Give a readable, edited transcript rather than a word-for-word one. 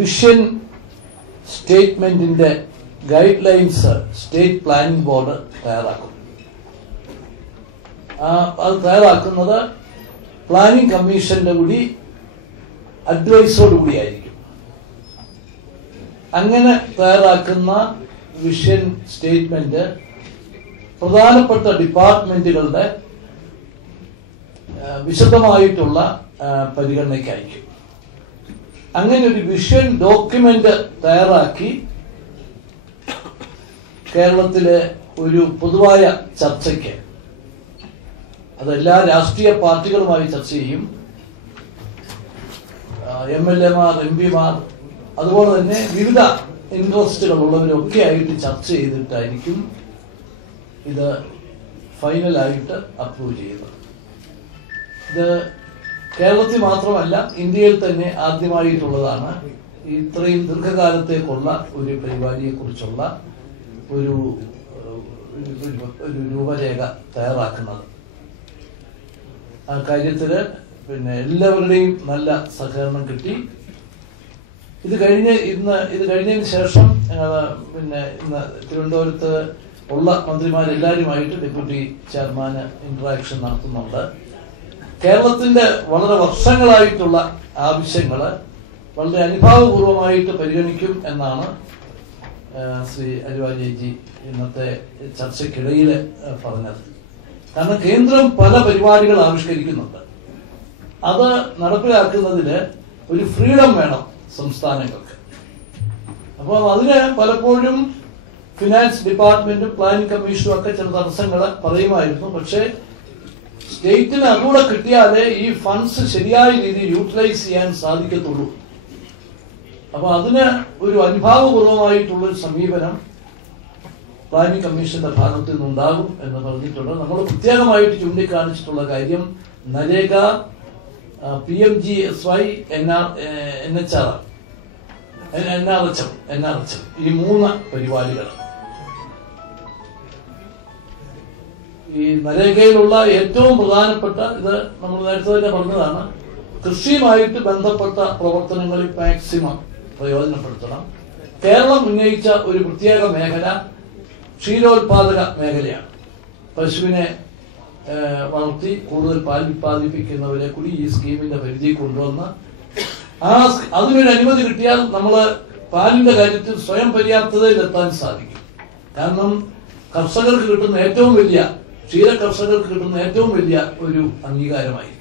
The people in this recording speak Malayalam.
വിഷൻ സ്റ്റേറ്റ്മെന്റിന്റെ guide lines state planning board തയ്യാറാക്കും. അത് തയ്യാറാക്കുന്നത് പ്ലാനിംഗ് കമ്മീഷന്റെ കൂടി അഡ്വൈസോടുകൂടിയായിരിക്കും. അങ്ങനെ തയ്യാറാക്കുന്ന വിഷൻ സ്റ്റേറ്റ്മെന്റ് പ്രധാനപ്പെട്ട ഡിപ്പാർട്ട്മെന്റുകളുടെ വിശദമായിട്ടുള്ള പരിഗണനയ്ക്ക് അയക്കും. അങ്ങനെ ഒരു വിഷൻ ഡോക്യുമെന്റ് തയ്യാറാക്കി കേരളത്തിലെ ഒരു പൊതുവായ ചർച്ചയ്ക്ക്, അതെല്ലാ രാഷ്ട്രീയ പാർട്ടികളുമായി ചർച്ച ചെയ്യും, MLA-മാർ, MP-മാർ, അതുപോലെ തന്നെ വിവിധ ഇൻട്രസ്റ്റുകൾ ഉള്ളവരൊക്കെ ആയിട്ട് ചർച്ച ചെയ്തിട്ടായിരിക്കും ഇത് ഫൈനലായിട്ട് അപ്രൂവ് ചെയ്യുന്നത്. ഇത് കേരളത്തിൽ മാത്രമല്ല, ഇന്ത്യയിൽ തന്നെ ആദ്യമായിട്ടുള്ളതാണ് ഇത്രയും ദീർഘകാലത്തേക്കുള്ള ഒരു പരിപാടിയെ കുറിച്ചുള്ള ഒരു രൂപരേഖ തയ്യാറാക്കുന്നത്. ആ കാര്യത്തില് എല്ലാവരുടെയും നല്ല സഹകരണം കിട്ടി. ഇത് കഴിഞ്ഞതിന് ശേഷം ഇന്ന് തിരുവനന്തപുരത്ത് ഉള്ള മന്ത്രിമാരെല്ലാവരുമായിട്ട് ഡെപ്യൂട്ടി ചെയർമാന് ഇന്ററാക്ഷൻ നടത്തുന്നുണ്ട്. കേരളത്തിന്റെ വളരെ വർഷങ്ങളായിട്ടുള്ള ആവശ്യങ്ങൾ വളരെ അനുഭാവപൂർവമായിട്ട് പരിഗണിക്കും എന്നാണ് ശ്രീ അലുവാലിയജി ഇന്നത്തെ ചർച്ചയ്ക്കിടയിൽ പറഞ്ഞത്. കാരണം കേന്ദ്രം പല പരിപാടികൾ ആവിഷ്കരിക്കുന്നുണ്ട്. അത് നടപ്പിലാക്കുന്നതിന് ഒരു ഫ്രീഡം വേണം സംസ്ഥാനങ്ങൾക്ക്. അപ്പോൾ അതിന് പലപ്പോഴും ഫിനാൻസ് ഡിപ്പാർട്ട്മെന്റും പ്ലാനിംഗ് കമ്മീഷനും ഒക്കെ ചില തടസ്സങ്ങൾ പറയുമായിരുന്നു. പക്ഷേ സ്റ്റേറ്റിന് അതുകൂടെ കിട്ടിയാലേ ഈ ഫണ്ട്സ് ശരിയായ രീതിയിൽ യൂട്ടിലൈസ് ചെയ്യാൻ സാധിക്കത്തുള്ളൂ. അപ്പൊ അതിന് ഒരു അനുഭാവപൂർവമായിട്ടുള്ളൊരു സമീപനം പ്ലാനിംഗ് കമ്മീഷന്റെ ഭാഗത്തു നിന്നുണ്ടാകും എന്ന് പറഞ്ഞിട്ടുണ്ട്. നമ്മൾ പ്രത്യേകമായിട്ട് ചൂണ്ടിക്കാണിച്ചിട്ടുള്ള കാര്യം നരേഗ, PMGSY, NRHM ഈ 3 പരിപാടികൾ. ഈ നരേഗയിലുള്ള ഏറ്റവും പ്രധാനപ്പെട്ട ഇത് നമ്മൾ നേരത്തെ തന്നെ പറഞ്ഞതാണ്, കൃഷിയുമായിട്ട് ബന്ധപ്പെട്ട പ്രവർത്തനങ്ങളിൽ മാക്സിമം പ്രയോജനപ്പെടുത്തണം. കേരളം ഉന്നയിച്ച ഒരു പ്രത്യേക മേഖല ക്ഷീരോത്പാദക മേഖലയാണ്. പശുവിനെ വളർത്തി കൂടുതൽ പാൽ ഉത്പാദിപ്പിക്കുന്നവരെ കൂടി ഈ സ്കീമിന്റെ പരിധി കൊണ്ടുവന്ന് അതിനൊരു അനുമതി കിട്ടിയാൽ നമ്മൾ പാലിന്റെ കാര്യത്തിൽ സ്വയം പര്യാപ്തതയിലെത്താൻ സാധിക്കും. കാരണം കർഷകർക്ക് കിട്ടുന്ന ഏറ്റവും വലിയ ക്ഷീര കർഷകർക്ക് കിട്ടുന്ന ഏറ്റവും വലിയ ഒരു അംഗീകാരമായി